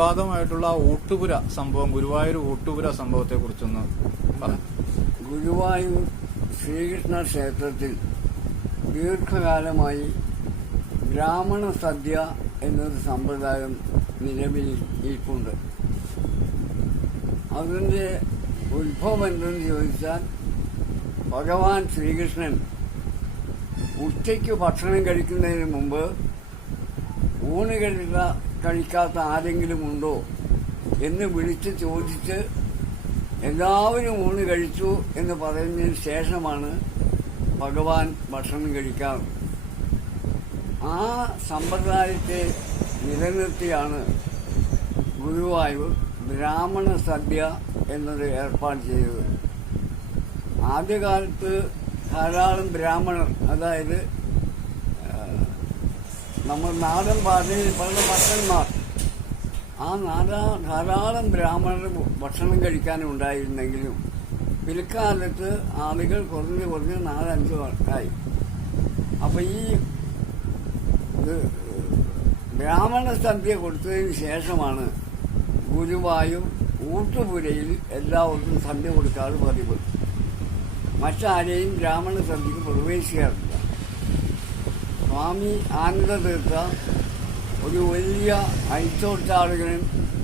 വിവാദമായിട്ടുള്ള ഊട്ടുപുര സംഭവം, ഗുരുവായൂർ ഊട്ടുപുര സംഭവത്തെ കുറിച്ചൊന്ന് പറയാം. ഗുരുവായൂർ ശ്രീകൃഷ്ണ ക്ഷേത്രത്തിൽ ദീർഘകാലമായി ബ്രാഹ്മണ സദ്യ എന്നൊരു സമ്പ്രദായം നിലവിലിരിപ്പുണ്ട്. അതിന്റെ ഉത്ഭവം എന്തെന്ന് ചോദിച്ചാൽ, ഭഗവാൻ ശ്രീകൃഷ്ണൻ ഉച്ചയ്ക്ക് ഭക്ഷണം കഴിക്കുന്നതിന് മുമ്പ് ഊണ് കഴിക്കാത്ത ആരെങ്കിലും ഉണ്ടോ എന്ന് വിളിച്ച് ചോദിച്ച് എല്ലാവരും ഊണ് കഴിച്ചു എന്ന് പറയുന്നതിന് ശേഷമാണ് ഭഗവാൻ ഭക്ഷണം കഴിക്കാറ്. ആ സമ്പ്രദായത്തെ നിലനിർത്തിയാണ് ഗുരുവായൂർ ബ്രാഹ്മണ സദ്യ എന്നത് ഏർപ്പാട് ചെയ്തത്. ആദ്യകാലത്ത് ധാരാളം ബ്രാഹ്മണർ, അതായത് നമ്മൾ നാടൻ ഭാഷയിൽ പറയുന്ന ഭക്ഷന്മാർ, ആ ധാരാളം ബ്രാഹ്മണർ ഭക്ഷണം കഴിക്കാനുണ്ടായിരുന്നെങ്കിലും പിൽക്കാലത്ത് ആളുകൾ കുറഞ്ഞ് 4-5 ആയി. അപ്പൊ ഈ ബ്രാഹ്മണ സദ്യ കൊടുത്തതിന് ശേഷമാണ് ഗുരുവായൂർ ഊട്ടുപുരയിൽ എല്ലാവർക്കും സദ്യ കൊടുക്കാറ് പതിവ്. മറ്റാരെയും ബ്രാഹ്മണ സദ്യക്ക് പ്രവേശിക്കാറില്ല. സ്വാമി ആനന്ദതീർത്ഥ ഒരു വലിയ ഐത്തോട്ടാളുകനും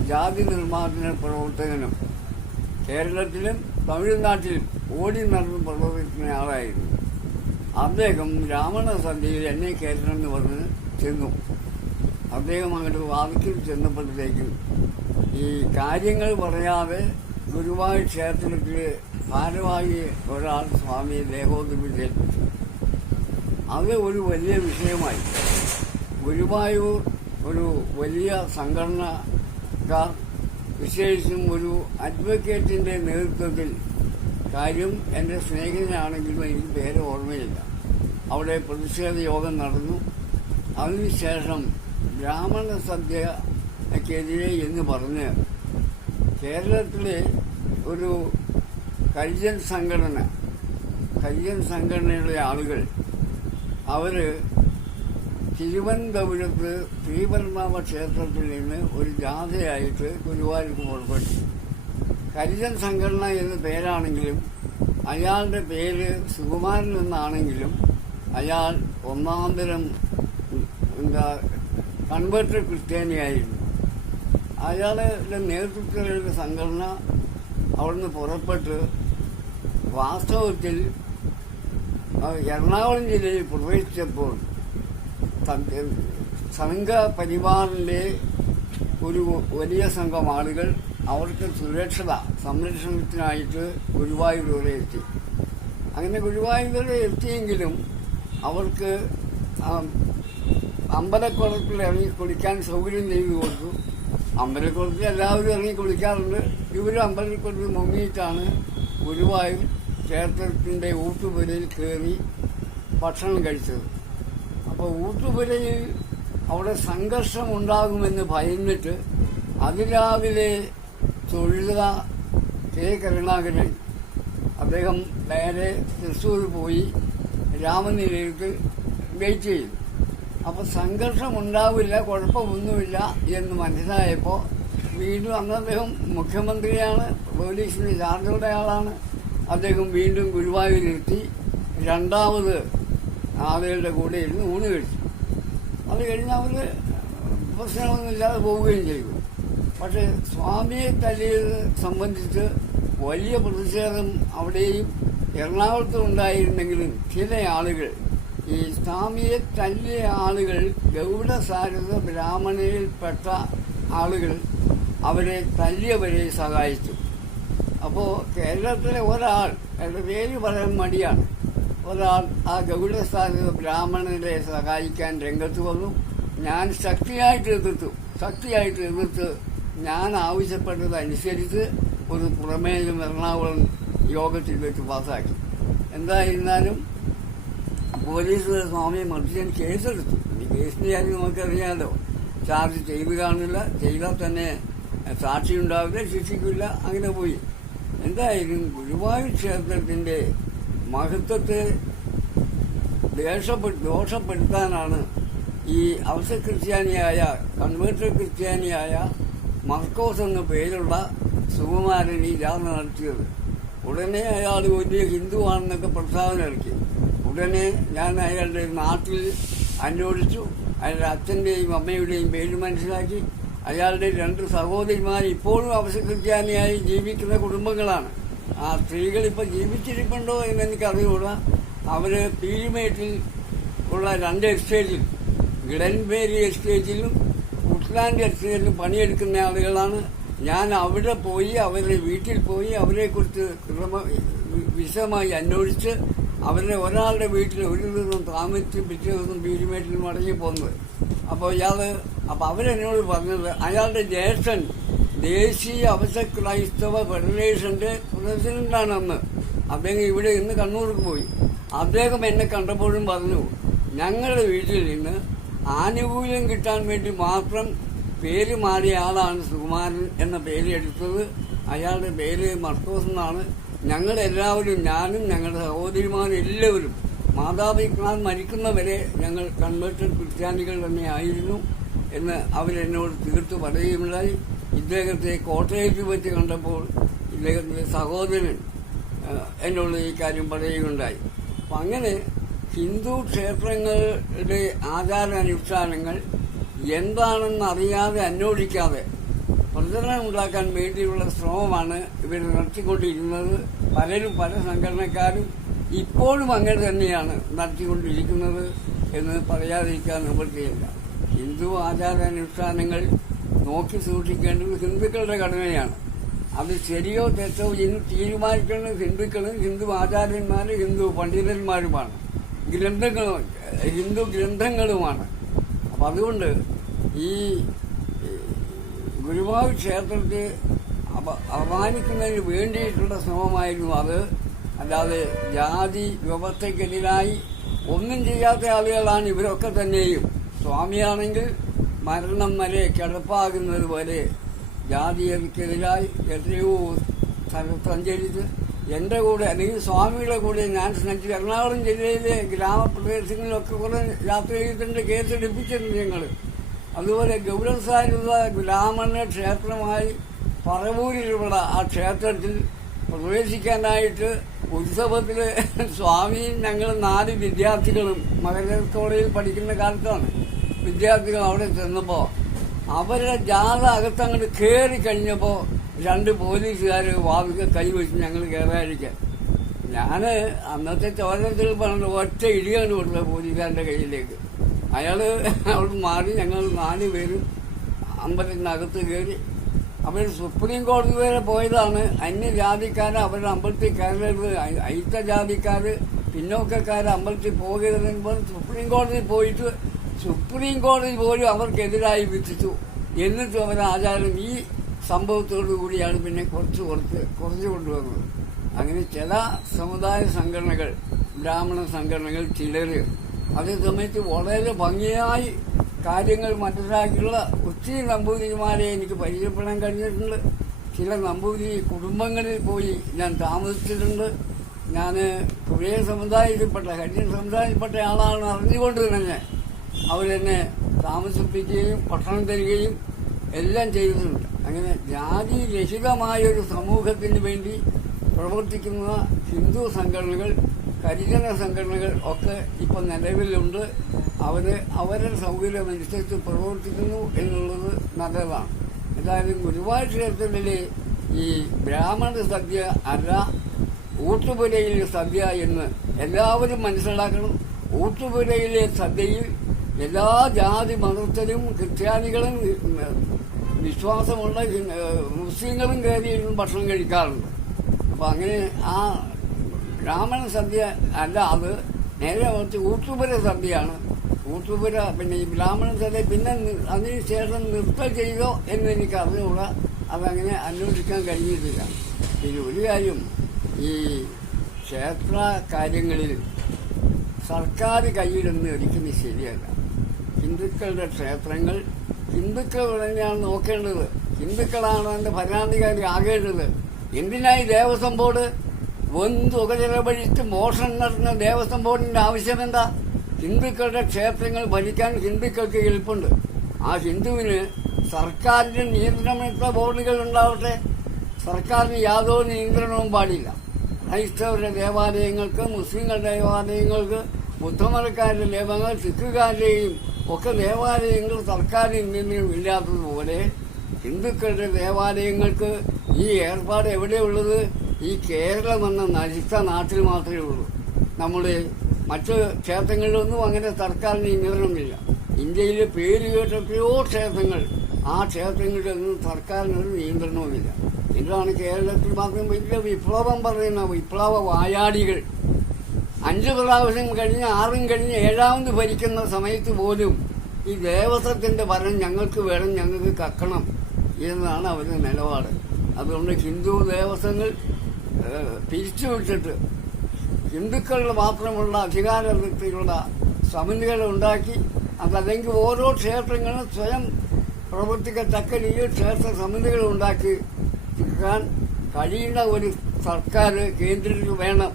ജാതി നിർമ്മാർജ്ജന പ്രവർത്തകനും കേരളത്തിലും തമിഴ്നാട്ടിലും ഓടി നടന്ന് പ്രവർത്തിക്കുന്ന ആളായിരുന്നു. അദ്ദേഹം ബ്രാഹ്മണ സദ്യയിൽ എന്നെ കയറ്റണമെന്ന് പറഞ്ഞ് ചെന്നു. അദ്ദേഹം അങ്ങോട്ട് വാതിക്കൽ ചെന്നപ്പോഴത്തേക്കും ഈ കാര്യങ്ങൾ പറയാതെ ഗുരുവായൂർ ക്ഷേത്രത്തിലെ ഭാരവാഹി ഒരാൾ സ്വാമിയെ ദേഹോദ്രവിച്ചേൽപ്പിച്ചു. അത് ഒരു വലിയ വിഷയമായി. ഗുരുവായൂർ ഒരു വലിയ സംഘടനക്കാർ, വിശേഷിച്ചും ഒരു അഡ്വക്കേറ്റിന്റെ നേതൃത്വത്തിൽ, കാര്യം എന്റെ സ്നേഹിതനാണെങ്കിലും എനിക്ക് പേര് ഓർമ്മയില്ല, അവിടെ പ്രതിഷേധ യോഗം നടന്നു. അതിനുശേഷം ബ്രാഹ്മണ സദ്യക്കെതിരെ എന്ന് പറഞ്ഞ് കേരളത്തിലെ ഒരു കരിജൻ സംഘടനയുടെ ആളുകൾ അവര് തിരുവനന്തപുരത്ത് ശ്രീപരമാവ ക്ഷേത്രത്തിൽ നിന്ന് ഒരു ജാഥയായിട്ട് ഗുരുവായൂർക്ക് പുറപ്പെട്ടു. കരിജൻ സംഘടന എന്ന പേരാണെങ്കിലും അയാളുടെ പേര് സുകുമാരൻ എന്നാണെങ്കിലും അയാൾ ഒന്നാന്തരം കൺവേർട്ടഡ് ക്രിസ്ത്യാനിയായിരുന്നു. അയാളുടെ നേതൃത്വത്തിലുള്ള സംഘടന അവിടുന്ന് പുറപ്പെട്ട് വാസ്തവത്തിൽ എറണാകുളം ജില്ലയിൽ പ്രവേശിച്ചപ്പോൾ സംഘപരിവാറിന്റെ ഒരു വലിയ സംഘം ആളുകൾ അവർക്ക് സംരക്ഷണത്തിനായിട്ട് ഗുരുവായൂർ വരെ എത്തി. അങ്ങനെ ഗുരുവായൂർ വരെ എത്തിയെങ്കിലും അവർക്ക് അമ്പലക്കുളത്തിൽ ഇറങ്ങി കുളിക്കാൻ സൗകര്യം ചെയ്തു കൊടുത്തു. അമ്പലക്കുളത്തിൽ എല്ലാവരും ഇറങ്ങി കുളിക്കാറുണ്ട്. ഇവരും അമ്പലക്കുളത്തിൽ മുങ്ങിയിട്ടാണ് ഗുരുവായൂർ ക്ഷേത്രത്തിന്റെ ഊട്ടുപുരയിൽ കയറി ഭക്ഷണം കഴിച്ചത്. അപ്പോൾ ഊട്ടുപുരയിൽ അവിടെ സംഘർഷം ഉണ്ടാകുമെന്ന് ഭയന്നിട്ട് അതിരാവിലെ തൊഴുത കെ കരുണാകരൻ അദ്ദേഹം നേരെ തൃശ്ശൂർ പോയി രാമനിലയത്തിൽ വെയിറ്റ് ചെയ്തു. അപ്പൊ സംഘർഷം ഉണ്ടാവില്ല, കുഴപ്പമൊന്നുമില്ല എന്ന് മനസ്സിലായപ്പോൾ വീണ്ടും അന്ന് അദ്ദേഹം മുഖ്യമന്ത്രിയാണ്, പോലീസിന് ചാർജുള്ള ആളാണ്. അദ്ദേഹം വീണ്ടും ഗുരുവായൂരിലെത്തി രണ്ടാമത് ആളുകളുടെ കൂടെ ഇരുന്ന് ഊണ് കഴിച്ചു. അത് കഴിഞ്ഞ് അവര് പ്രശ്നമൊന്നുമില്ലാതെ പോവുകയും ചെയ്തു. പക്ഷെ സ്വാമിയെ തല്ലിയത് സംബന്ധിച്ച് വലിയ പ്രതിഷേധം അവിടെയും എറണാകുളത്തും ഉണ്ടായിരുന്നെങ്കിലും ചില ആളുകൾ, ഈ സ്വാമിയെ തല്ലിയ ആളുകൾ ഗൗഡസാരഥ ബ്രാഹ്മണയിൽപ്പെട്ട ആളുകൾ അവരെ തല്ലിയവരെ സഹായിച്ചു. അപ്പോ കേരളത്തിലെ ഒരാൾ, അയാളുടെ പേര് പറയാൻ മടിയാണ്, ഒരാൾ ആ ഗൗഡസാരഥ ബ്രാഹ്മണരെ സഹായിക്കാൻ രംഗത്ത് വന്നു. ഞാൻ ശക്തിയായിട്ട് എതിർത്ത് ഞാൻ ആവശ്യപ്പെട്ടതനുസരിച്ച് ഒരു പുറമേലും എറണാകുളം യോഗത്തിൽ വെച്ച് പാസ്സാക്കി. എന്തായിരുന്നാലും പോലീസ് സ്വാമിയെ മർദ്ദിച്ചാൻ കേസെടുത്തു. ഈ കേസിന്റെ കാര്യം നമുക്കറിയാമല്ലോ. ചാർജ് ചെയ്ത് കാണില്ല, ചെയ്താൽ തന്നെ സാക്ഷി ഉണ്ടാവില്ല, ശിക്ഷിക്കില്ല, അങ്ങനെ പോയി. എന്തായാലും ഗുരുവായൂർ ക്ഷേത്രത്തിന്റെ മഹത്വത്തെ ദോഷപ്പെടുത്താനാണ് ഈ അവശ ക്രിസ്ത്യാനിയായ, കൺവേർട്ടഡ് ക്രിസ്ത്യാനിയായ മർക്കോസ് എന്ന പേരുള്ള സുകുമാരൻ ഈ ജാഥ നടത്തിയത്. ഉടനെ അയാൾ വലിയ ഹിന്ദുവാണെന്നൊക്കെ പ്രസ്താവന ഇറക്കി. ഉടനെ ഞാൻ അയാളുടെ നാട്ടിൽ അന്വേഷിച്ചു. അയാളുടെ അച്ഛൻ്റെയും അമ്മയുടെയും പേര് മനസ്സിലാക്കി. അയാളുടെ 2 സഹോദരിമാർ ഇപ്പോഴും അവശക്രിസ്ത്യാനിയായി ജീവിക്കുന്ന കുടുംബങ്ങളാണ്. ആ സ്ത്രീകൾ ഇപ്പം ജീവിച്ചിരിപ്പുണ്ടോ എന്ന് എനിക്കറിയൂടാ. അവര് പീരുമേട്ടിൽ ഉള്ള 2 എസ്റ്റേറ്റിൽ, ഗ്ലെൻബേരി എസ്റ്റേറ്റിലും ഉട്ട്ലാൻഡ് എസ്റ്റേറ്റിലും പണിയെടുക്കുന്ന ആളുകളാണ്. ഞാൻ അവിടെ പോയി, അവരുടെ വീട്ടിൽ പോയി, അവരെക്കുറിച്ച് വിശദമായി അന്വേഷിച്ച് അവരുടെ ഒരാളുടെ വീട്ടിൽ ഒരു ദിവസം താമസിച്ച് പിറ്റേ ദിവസം പീരുമേട്ടിൽ മടങ്ങി പോകുന്നത്. അപ്പോൾ അവരെന്നോട് പറഞ്ഞത് അയാളുടെ ജ്യേഷ്ഠൻ ദേശീയ അവശ ക്രൈസ്തവ ഫെഡറേഷന്റെ പ്രസിഡന്റാണ് അന്ന്. അദ്ദേഹം ഇവിടെ ഇന്ന് കണ്ണൂർക്ക് പോയി. അദ്ദേഹം എന്നെ കണ്ടപ്പോഴും പറഞ്ഞു, ഞങ്ങളുടെ വീട്ടിൽ നിന്ന് ആനുകൂല്യം കിട്ടാൻ വേണ്ടി മാത്രം പേര് മാറിയ ആളാണ് സുകുമാരൻ എന്ന പേര് എടുത്തത്. അയാളുടെ പേര് മർക്കോസ് എന്നാണ്. ഞങ്ങളെല്ലാവരും, ഞാനും ഞങ്ങളുടെ സഹോദരിമാരും എല്ലാവരും മാതാപിതാക്കൾ മരിക്കുന്നവരെ ഞങ്ങൾ കൺവേർട്ടഡ് ക്രിസ്ത്യാനികൾ തന്നെയായിരുന്നു എന്ന് അവരെന്നോട് തീർത്തു പറയുകയുണ്ടായി. ഇദ്ദേഹത്തെ കോട്ടയത്ത് വെച്ച് കണ്ടപ്പോൾ ഇദ്ദേഹത്തിന്റെ സഹോദരൻ എന്നോട് ഈ കാര്യം പറയുകയുണ്ടായി. അപ്പം അങ്ങനെ ഹിന്ദു ക്ഷേത്രങ്ങളുടെ ആചാരാനുഷ്ഠാനങ്ങൾ എന്താണെന്ന് അറിയാതെ അന്വേഷിക്കാതെ പ്രചരണം ഉണ്ടാക്കാൻ വേണ്ടിയുള്ള ശ്രമമാണ് ഇവർ നടത്തിക്കൊണ്ടിരുന്നത്. പലരും, പല സംഘടനക്കാരും ഇപ്പോഴും അങ്ങനെ തന്നെയാണ് നടത്തിക്കൊണ്ടിരിക്കുന്നത് എന്ന് പറയാതിരിക്കാൻ നിവൃത്തിയില്ല. ഹിന്ദു ആചാരാനുഷ്ഠാനങ്ങൾ നോക്കി സൂക്ഷിക്കേണ്ടത് ഹിന്ദുക്കളുടെ കടമയാണ്. അത് ശരിയോ തെറ്റോ എന്ന് തീരുമാനിക്കേണ്ടത് ഹിന്ദുക്കളും ഹിന്ദു ആചാര്യന്മാരും ഹിന്ദു പണ്ഡിതന്മാരുമാണ്, ഹിന്ദു ഗ്രന്ഥങ്ങളുമാണ്. അപ്പം അതുകൊണ്ട് ഈ ഗുരുവായൂർ ക്ഷേത്രത്തെ അപമാനിക്കുന്നതിന് വേണ്ടിയിട്ടുള്ള ശ്രമമായിരുന്നു അത്. അല്ലാതെ ജാതി വ്യവസ്ഥയ്ക്കെതിരായി ഒന്നും ചെയ്യാത്ത ആളുകളാണ് ഇവരൊക്കെ തന്നെയും. സ്വാമിയാണെങ്കിൽ മരണം വരെ കിടപ്പാകുന്നത് വരെ ജാതികൾക്കെതിരായി എത്രയോ സഞ്ചരിച്ച് എന്റെ കൂടെ, അല്ലെങ്കിൽ സ്വാമികളുടെ കൂടെ ഞാൻ സഞ്ചരിച്ച് എറണാകുളം ജില്ലയിലെ ഗ്രാമപ്രദേശങ്ങളിലൊക്കെ കുറെ യാത്ര ചെയ്തിട്ടുണ്ട്. കേസെടുപ്പിച്ചിട്ടുണ്ട് ഞങ്ങൾ. അതുപോലെ ഗൗരവസായുള്ള ബ്രാഹ്മണ ക്ഷേത്രമായി പറവൂരിലുള്ള ആ ക്ഷേത്രത്തിൽ പ്രവേശിക്കാനായിട്ട് ഉത്സവത്തിൽ സ്വാമിയും ഞങ്ങൾ 4 വിദ്യാർത്ഥികളും മകര കോളേജിൽ പഠിക്കുന്ന കാലത്താണ് വിദ്യാർത്ഥികൾ അവിടെ ചെന്നപ്പോൾ അവരുടെ ജാഥ അകത്തങ്ങോട്ട് കയറി കഴിഞ്ഞപ്പോൾ 2 പോലീസുകാർ വാതിൽ കൈവച്ച് ഞങ്ങൾ കയറാതിരിക്കാൻ. ഞാൻ അന്നത്തെ ചോരത്തിൽ പറഞ്ഞ ഒറ്റ ഇടിയാണ് കൊടുത്തത് പോലീസുകാരൻ്റെ കയ്യിലേക്ക്. അയാള് അവിടെ മാറി. ഞങ്ങൾ 4 പേരും അമ്പലത്തിനകത്ത് കയറി. അവർ സുപ്രീം കോടതി വരെ പോയതാണ്. അന്യജാതിക്കാരെ അവരുടെ അമ്പലത്തിൽ കയറരുത്, അയിത്തജാതിക്കാര് പിന്നോക്കക്കാര് അമ്പലത്തിൽ പോകരുതെന്ന് പറഞ്ഞ് സുപ്രീം കോടതി പോയിട്ട് സുപ്രീം കോടതി പോലും അവർക്കെതിരായി വിധിച്ചു. എന്നിട്ടും അവരുടെ ആചാരം ഈ സംഭവത്തോടു കൂടിയാണ് പിന്നെ കുറച്ച് കൊണ്ടുവന്നത്. അങ്ങനെ ചില സമുദായ സംഘടനകൾ, ബ്രാഹ്മണ സംഘടനകൾ ചിലര് അതേ സമയത്ത് വളരെ ഭംഗിയായി കാര്യങ്ങൾ മനസ്സിലാക്കിയുള്ള ഒത്തിരി നമ്പൂതിരിമാരെ എനിക്ക് പരിചയപ്പെടാൻ കഴിഞ്ഞിട്ടുണ്ട്. ചില നമ്പൂതിരി കുടുംബങ്ങളിൽ പോയി ഞാൻ താമസിച്ചിട്ടുണ്ട്. ഞാൻ പുഴയ സമുദായത്തിൽപ്പെട്ട, ഹരിജൻ സമുദായത്തിൽപ്പെട്ട ആളാണെന്ന് അറിഞ്ഞുകൊണ്ട് തന്നെ അവരെന്നെ താമസിപ്പിക്കുകയും ഭക്ഷണം തരികയും എല്ലാം ചെയ്തിട്ടുണ്ട്. അങ്ങനെ ജാതി രഹിതമായൊരു സമൂഹത്തിന് വേണ്ടി പ്രവർത്തിക്കുന്ന ഹിന്ദു സംഘടനകൾ, ഹരിജന സംഘടനകൾ ഒക്കെ ഇപ്പം നിലവിലുണ്ട്. അവരുടെ സൗകര്യമനുസരിച്ച് പ്രവർത്തിക്കുന്നു എന്നുള്ളത് നല്ലതാണ്. എന്തായാലും ഗുരുവായൂർ ക്ഷേത്രത്തിലെ ഈ ബ്രാഹ്മണ സദ്യ അല്ല ഊട്ടുപുരയിലെ സദ്യ എന്ന് എല്ലാവരും മനസ്സിലാക്കണം. ഊട്ടുപുരയിലെ സദ്യയിൽ എല്ലാ ജാതി മതസ്ഥരും ക്രിസ്ത്യാനികളും വിശ്വാസമുള്ള മുസ്ലിങ്ങളും കയറിയിരുന്ന് ഭക്ഷണം കഴിക്കാറുണ്ട്. അപ്പം അങ്ങനെ ആ ബ്രാഹ്മണ സദ്യ അല്ല, അത് നേരെ കുറച്ച് ഊട്ടുപുര സദ്യയാണ്. ഊട്ടുപുര പിന്നെ ഈ ബ്രാഹ്മണ സദ്യ പിന്നെ അതിനുശേഷം നൃത്തം ചെയ്തോ എന്ന് എനിക്ക് അറിഞ്ഞുകൂടാ. അതങ്ങനെ അന്വേഷിക്കാൻ കഴിഞ്ഞിട്ടില്ല. പിന്നെ ഒരു കാര്യം, ഈ ക്ഷേത്ര കാര്യങ്ങളിൽ സർക്കാർ കയ്യിലൊന്നും ഒരിക്കലും ശരിയല്ല. ഹിന്ദുക്കളുടെ ക്ഷേത്രങ്ങൾ ഹിന്ദുക്കൾ തന്നെയാണ് നോക്കേണ്ടത്. ഹിന്ദുക്കളാണ് അതിന്റെ ഭരണാധികാരി ആകേണ്ടത്. എന്തിനായി ദേവസ്വം ബോർഡ് തുക ചെലവഴിച്ച് മോഷണം നടത്തുന്ന ദേവസ്വം ബോർഡിന്റെ ആവശ്യമെന്താ? ഹിന്ദുക്കളുടെ ക്ഷേത്രങ്ങൾ ഭരിക്കാൻ ഹിന്ദുക്കൾക്ക് എളുപ്പമുണ്ട്. ആ ഹിന്ദുവിന് സർക്കാരിന്റെ നിയന്ത്രണമുള്ള ബോർഡുകൾ ഉണ്ടാവട്ടെ. സർക്കാരിന് യാതൊരു നിയന്ത്രണവും പാടില്ല. ക്രൈസ്തവരുടെ ദേവാലയങ്ങൾക്ക്, മുസ്ലിങ്ങളുടെ ദേവാലയങ്ങൾക്ക്, ബുദ്ധമതക്കാരുടെ ദേവാലയങ്ങൾ, സിഖുകാരുടെയും ഒക്കെ ദേവാലയങ്ങൾ സർക്കാരിൽ നിന്നും ഇല്ലാത്തതുപോലെ ഹിന്ദുക്കളുടെ ദേവാലയങ്ങൾക്ക് ഈ ഏർപ്പാട് എവിടെയുള്ളത്? ഈ കേരളം എന്ന നശിച്ച നാട്ടിൽ മാത്രമേ ഉള്ളൂ. നമ്മുടെ മറ്റ് ക്ഷേത്രങ്ങളിലൊന്നും അങ്ങനെ സർക്കാരിന് നിയന്ത്രണമില്ല. ഇന്ത്യയിലെ പേര് കേട്ട എത്രയോ ക്ഷേത്രങ്ങൾ, ആ ക്ഷേത്രങ്ങളുടെ ഒന്നും സർക്കാരിനൊരു നിയന്ത്രണവുമില്ല. ഇതാണ് കേരളത്തിൽ മാത്രം വലിയ വിപ്ലവം പറയുന്ന വിപ്ലവ വായാടികൾ. 5 പ്രാവശ്യം കഴിഞ്ഞ് 6 കഴിഞ്ഞ് 7ാമത് ഭരിക്കുന്ന സമയത്ത് പോലും ഈ ദേവസ്വത്തിന്റെ ഭരണം ഞങ്ങൾക്ക് വേണം, ഞങ്ങൾക്ക് കക്കണം എന്നതാണ് അവരുടെ നിലപാട്. അതുകൊണ്ട് ഹിന്ദു ദേവസ്വങ്ങൾ പിരിച്ചുവിട്ടിട്ട് ഹിന്ദുക്കളുടെ മാത്രമുള്ള അധികാരത്തിലുള്ള സമിതികൾ ഉണ്ടാക്കി, അതല്ലെങ്കിൽ ഓരോ ക്ഷേത്രങ്ങളും സ്വയം പ്രവർത്തിക്കത്തക്ക രീതിയിൽ ക്ഷേത്ര സമിതികൾ ഉണ്ടാക്കി കഴിയുന്ന ഒരു സർക്കാർ കേന്ദ്രത്തിൽ വേണം.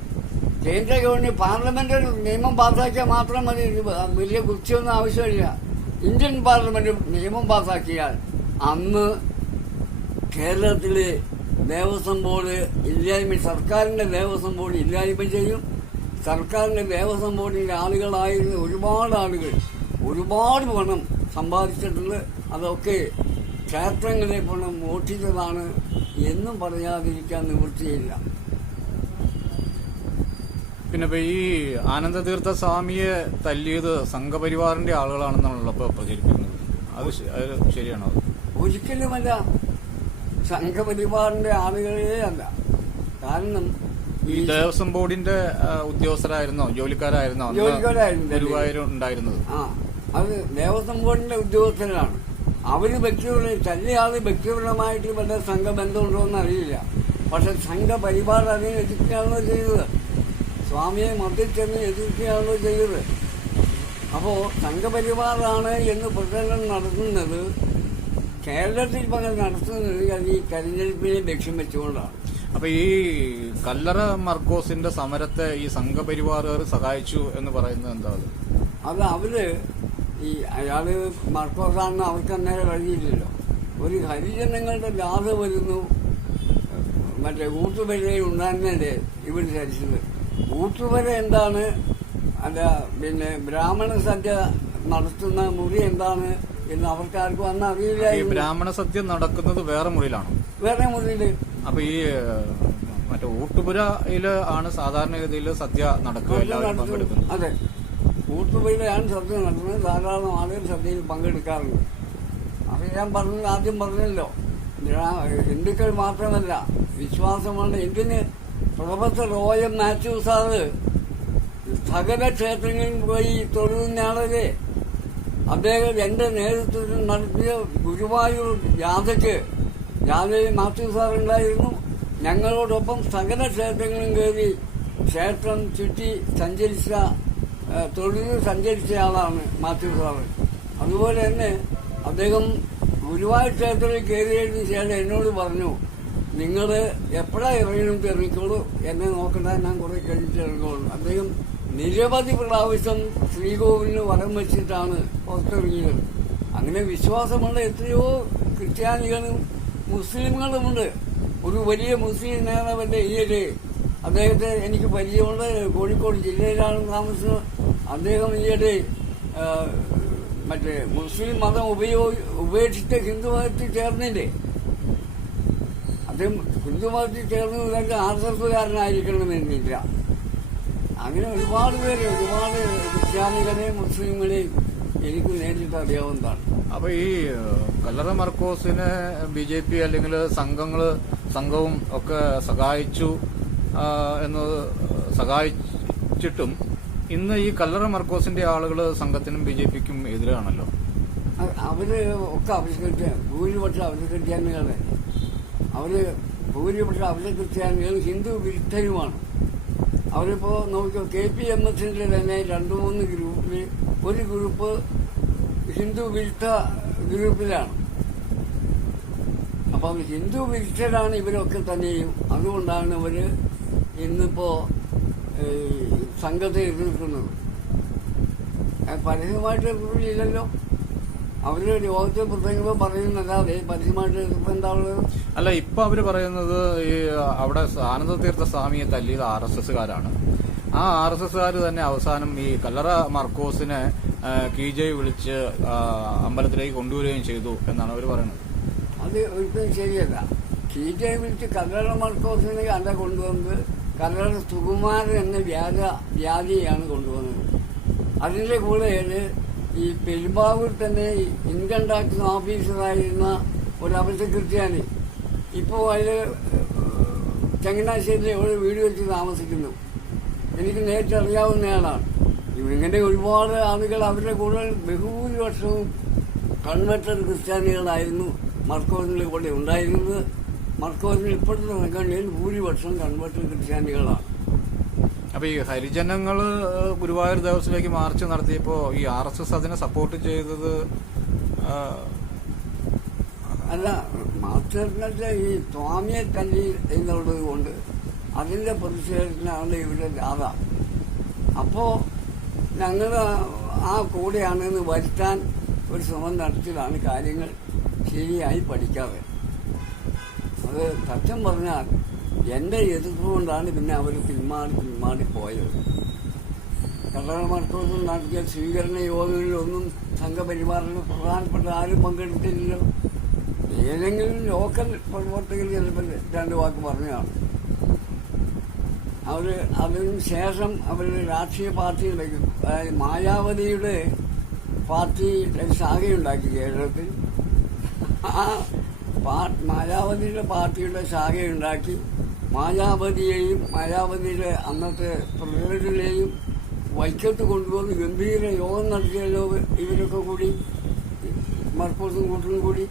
കേന്ദ്ര ഗവൺമെന്റ് പാർലമെന്റിൽ നിയമം പാസാക്കിയാൽ മാത്രം മതി. വലിയ കുറിച്ചൊന്നും ആവശ്യമില്ല. ഇന്ത്യൻ പാർലമെന്റ് നിയമം പാസാക്കിയാൽ അന്ന് കേരളത്തിലെ ദേവസ്വം ബോർഡ് ഇല്ലായ്മ, സർക്കാരിന്റെ ദേവസ്വം ബോർഡ് ഇല്ലായ്മ ചെയ്യും. സർക്കാരിന്റെ ദേവസ്വം ബോർഡിന്റെ ആളുകളായിരുന്ന ഒരുപാട് ആളുകൾ ഒരുപാട് പണം സമ്പാദിച്ചിട്ടുണ്ട്. അതൊക്കെ ക്ഷേത്രങ്ങളെ പണം മോഷ്ടിച്ചതാണ് എന്നും പറയാതിരിക്കാൻ നിവൃത്തിയില്ല. പിന്നെ ഇപ്പൊ ഈ ആനന്ദതീർത്ഥ സ്വാമിയെ തല്ലിയത് സംഘപരിവാറിന്റെ ആളുകളാണെന്നാണല്ലോ ഇപ്പൊ പ്രചരിപ്പിക്കുന്നത്. അത് ശരിയാണോ? ഒരിക്കലുമല്ല, സംഘപരിവാറിന്റെ ആളുകളേ അല്ല. കാരണം ഈ ദേവസ്വം ബോർഡിന്റെ ഉദ്യോഗസ്ഥരായിരുന്നോ, ജോലിക്കാരായിരുന്നോ ഗുരുവായൂർ ഉണ്ടായിരുന്നത്? അത് ദേവസ്വം ബോർഡിന്റെ ഉദ്യോഗസ്ഥരാണ്. അവര് വ്യക്തിപരം തല്ലിയാള് വ്യക്തിപരമായിട്ട് വല്ല സംഘബന്ധമുണ്ടോ എന്ന് അറിയില്ല. പക്ഷെ സംഘപരിവാർ അതിനെ എതിർക്കുകയാണല്ലോ ചെയ്തത്. സ്വാമിയെ മർദ്ദിച്ചെന്ന് എതിർക്കുകയാണല്ലോ ചെയ്തത്. അപ്പോ സംഘപരിവാറാണ് എന്ന് പ്രചരണം നടത്തുന്നത് കേരളത്തിൽ പകരം നടത്തുന്നത് ഈ തെരഞ്ഞെടുപ്പിനെ ലക്ഷ്യം വെച്ചുകൊണ്ടാണ്. അപ്പൊ ഈ കല്ലറ മർക്കോസിന്റെ സമരത്തെ ഈ സംഘപരിവാറുകാർ സഹായിച്ചു എന്ന് പറയുന്നത് എന്താ? അത് അവര് ഈ അയാള് മർക്കോസാണെന്ന് അവർക്ക് അന്നേരം കഴിയില്ലല്ലോ. ഒരു ഹരിജനങ്ങളുടെ ജാഥ വരുന്നു, മറ്റേ ഊട്ടുപുരയിൽ ഉണ്ടായിരുന്നല്ലേ ഇവർ ധരിച്ചത്. ഊട്ടുപുര എന്താണ്, അല്ല പിന്നെ ബ്രാഹ്മണ സദ്യ നടത്തുന്ന മുറി എന്താണ് എന്ന് അവർക്കാർക്കും അന്ന് അറിയില്ല. ഈ ബ്രാഹ്മണ സദ്യ നടക്കുന്നത് വേറെ മുറിയിലാണോ? വേറെ മുറിയില്. അപ്പൊ ഈ മറ്റേ ഊട്ടുപുരയില് ആണ് സാധാരണഗതിയിൽ സദ്യ നടക്കുക, എല്ലാവരും പങ്കെടുക്കുന്നത്. അതെ, ഊട്ടുപുരയിലാണ് സദ്യ നടത്തുന്നത്. ധാരാളം ആളുകൾ സദ്യയിൽ പങ്കെടുക്കാറുണ്ട്. അത് ഞാൻ ആദ്യം പറഞ്ഞല്ലോ, ഹിന്ദുക്കൾ മാത്രമല്ല വിശ്വാസമുള്ള എന്തിന് പ്രൊഫസർ OM മാത്യു സാറ് സകല ക്ഷേത്രങ്ങളിൽ പോയി തൊഴുന്നയാളല്ലേ. അദ്ദേഹം എന്റെ നേതൃത്വത്തിൽ നടത്തിയ ഗുരുവായൂർ ജാഥയിൽ മാത്യു സാറുണ്ടായിരുന്നു. ഞങ്ങളോടൊപ്പം സകല ക്ഷേത്രങ്ങളും കയറി ക്ഷേത്രം ചുറ്റി സഞ്ചരിച്ച ആളാണ് മാത്യു സാറ്. അതുപോലെ തന്നെ അദ്ദേഹം ഗുരുവായൂർ ക്ഷേത്രത്തിൽ കയറിയതിന് ശേഷം എന്നോട് പറഞ്ഞു, നിങ്ങൾ എപ്പോഴാ ഇറങ്ങണമെന്ന് ഇറങ്ങിക്കോളൂ, എന്നെ നോക്കണ്ട, ഞാൻ കുറെ കഴിഞ്ഞിട്ട് ഇറങ്ങുള്ളൂ. അദ്ദേഹം നിരവധി പ്രാവശ്യം ശ്രീകോവിലിന് വലം വെച്ചിട്ടാണ് പുറത്തിറങ്ങിയത്. അങ്ങനെ വിശ്വാസമുള്ള എത്രയോ ക്രിസ്ത്യാനികളും മുസ്ലിങ്ങളുമുണ്ട്. ഒരു വലിയ മുസ്ലിം നേതാവല്ലേ ഈയിടെ, അദ്ദേഹത്തെ എനിക്ക് പരിചയമുണ്ട്, കോഴിക്കോട് ജില്ലയിലാണ് താമസിക്കുന്നത്. അദ്ദേഹം ഈയിടെ മറ്റേ മുസ്ലിം മതം ഉപേക്ഷിച്ച് ഹിന്ദുമതത്തിൽ ചേർന്നില്ലേ. അദ്ദേഹം ഹിന്ദുമതത്തിൽ ചേർന്നതൊക്കെ RSSകാരനായിരിക്കണമെന്നില്ല. അങ്ങനെ ഒരുപാട് ക്രിസ്ത്യാനികളെയും മുസ്ലിങ്ങളെയും എനിക്ക് നേരിട്ട് അറിയാവുന്നതാണ്. അപ്പൊ ഈ കല്ലറ മർക്കോസിനെ BJP അല്ലെങ്കിൽ സംഘവും ഒക്കെ സഹായിച്ചിട്ടും ഇന്ന് ഈ കല്ലറ മർക്കോസിന്റെ ആളുകൾ സംഘത്തിനും BJPക്കും എതിരാണല്ലോ. അവര് ഒക്കെ ഭൂരിപക്ഷം ക്രിസ്ത്യാനികളെ ക്രിസ്ത്യാനികൾ ഹിന്ദു വിരുദ്ധരുമാണ്. അവരിപ്പോ നോക്കിയോ, KPMSന്റെ തന്നെ 2-3 ഗ്രൂപ്പിൽ ഒരു ഗ്രൂപ്പ് ഹിന്ദു വിരുദ്ധ ഗ്രൂപ്പിലാണ്. അപ്പം ഹിന്ദു വിരുദ്ധരാണ് ഇവരൊക്കെ തന്നെയും. അതുകൊണ്ടാണ് ഇവര് ഇന്നിപ്പോ സംഘത്തെ എതിർക്കുന്നത്. പരസ്യമായിട്ട് എതിർപ്പില്ലല്ലോ. അവര് യോഗത്തിൽ പ്രസംഗിക്കുമ്പോൾ പറയുന്നല്ലാതെ പരസ്യമായിട്ട് എതിർപ്പ് എന്താ ഉള്ളത്? അല്ല, ഇപ്പൊ അവര് പറയുന്നത് ഈ അവിടെ ആനന്ദതീർത്ഥ സ്വാമിയെ തല്ലിയത് RSSകാരാണ്. ആ RSSകാർ തന്നെ അവസാനം ഈ കല്ലറ മർക്കോസിനെ കീജയ് വിളിച്ച് അമ്പലത്തിലേക്ക് കൊണ്ടുവരികയും ചെയ്തു എന്നാണ് അവർ പറയുന്നത്. അത് ഒരിക്കലും ശരിയല്ല. കീജയ് വിളിച്ച് കല്ലറ മർക്കോസിനെ അല്ല കൊണ്ടുവന്നത്, കല്ലറ സുകുമാരൻ എന്ന വ്യാധിയാണ് കൊണ്ടുവന്നത്. അതിന്റെ കൂടെ ഈ പെരുമ്പാവൂർ തന്നെ ഇൻകം ടാക്സ് ഓഫീസറായിരുന്ന ഒരു അബദ്ധ ക്രിസ്ത്യാനി ഇപ്പോൾ അതില് ചങ്ങനാശ്ശേരിയിൽ ഒരു വീട് വെച്ച് താമസിക്കുന്നു. എനിക്ക് നേരിട്ട് അറിയാവുന്നയാളാണ്. ഇങ്ങനെ ഒരുപാട് ആളുകൾ അവരുടെ കൂടെ ബഹുഭൂരിപക്ഷവും കൺവെർട്ടഡ് ക്രിസ്ത്യാനികളായിരുന്നു മർക്കോസിന്റെ കൂടെ ഉണ്ടായിരുന്നത്. മർക്കോസിന് ഇപ്പോഴത്തെ സംഘടനയിൽ ഭൂരിപക്ഷം കൺവെർട്ടഡ് ക്രിസ്ത്യാനികളാണ്. അപ്പൊ ഈ ഹരിജനങ്ങള് ഗുരുവായൂർ ദേവസ്വത്തിലേക്ക് മാർച്ച് നടത്തിയപ്പോ ഈ RSS അതിനെ സപ്പോർട്ട് ചെയ്തത് അല്ല, മാസ്റ്ററിന്റെ ഈ സ്വാമിയെ തല്ലി എന്നുള്ളത് കൊണ്ട് അതിന്റെ പ്രതിഷേധത്തിനാണ് ഇവരുടെ ജാഥ. അപ്പോ ഞങ്ങൾ ആ കൂടെയാണെന്ന് വരുത്താൻ ഒരു ശ്രമം നടത്തിയതാണ് കാര്യങ്ങൾ ശരിയായി പഠിക്കാതെ. അത് സത്യം പറഞ്ഞാൽ എന്റെ എതിർപ്പ് കൊണ്ടാണ് പിന്നെ അവർ പിന്മാറി പോയത്. കല്ലറ മർക്കോസിൽ നടത്തിയ സ്വീകരണ യോഗങ്ങളിലൊന്നും സംഘപരിവാറിന് പ്രധാനപ്പെട്ട ആരും പങ്കെടുത്തില്ലല്ലോ. ഏതെങ്കിലും ലോക്കൽ പ്രവർത്തകർ ചിലപ്പോൾ രണ്ട് വാക്ക് പറഞ്ഞതാണ്. അതിനു ശേഷം അവരുടെ രാഷ്ട്രീയ പാർട്ടിയിലേക്ക്, അതായത് മായാവതിയുടെ പാർട്ടി ശാഖയുണ്ടാക്കി കേരളത്തിൽ. ആ മായാവതിയുടെ പാർട്ടിയുടെ ശാഖയുണ്ടാക്കി മായാവതിയെയും മായാവതിയുടെ അന്നത്തെ പ്രസിഡന്റിനെയും വൈക്കത്ത് കൊണ്ടുവന്ന് ഗംഭീര യോഗം നടത്തിയല്ലോ ഇവരൊക്കെ കൂടി, മർക്കോസും കൂട്ടും കൂടി.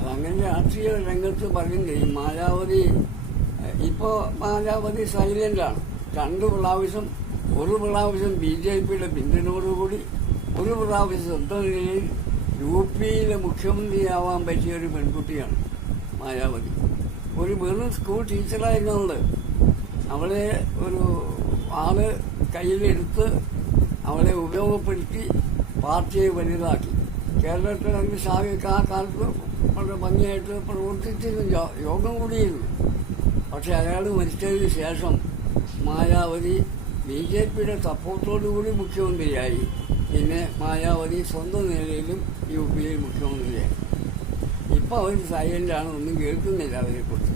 അതങ്ങനെ രാഷ്ട്രീയ രംഗത്ത് പറയുന്നത് ഈ മായാവതി ഇപ്പോ മായാവതി സൈലന്റാണ്. ഒരു പ്രാവശ്യം BJPയുടെ പിന്തുണയോടുകൂടി, ഒരു പ്രാവശ്യം സ്വന്തം നിലയിൽ UPയിലെ മുഖ്യമന്ത്രിയാവാൻ പറ്റിയ ഒരു പെൺകുട്ടിയാണ് മായാവതി. ഒരു വെറും സ്കൂൾ ടീച്ചറായിരുന്നത്. അവളെ ഒരു ആള് കയ്യിലെടുത്ത് അവളെ ഉപയോഗപ്പെടുത്തി പാർട്ടിയെ വലുതാക്കി. കേരളത്തിൽ അതിന് ശാഖയ്ക്ക് ആ കാലത്ത് വളരെ ഭംഗിയായിട്ട് പ്രവർത്തിച്ചിരുന്നു, യോഗം കൂടിയിരുന്നു. പക്ഷെ അയാൾ മരിച്ചതിന് ശേഷം മായാവതി BJPയുടെ സപ്പോർട്ടോടുകൂടി മുഖ്യമന്ത്രിയായി. പിന്നെ മായാവതി സ്വന്തം നിലയിലും UPയിൽ മുഖ്യമന്ത്രിയായി. ഇപ്പൊ അവർ സൈലന്റാണ്, ഒന്നും കേൾക്കുന്നില്ല അവരെക്കുറിച്ച്.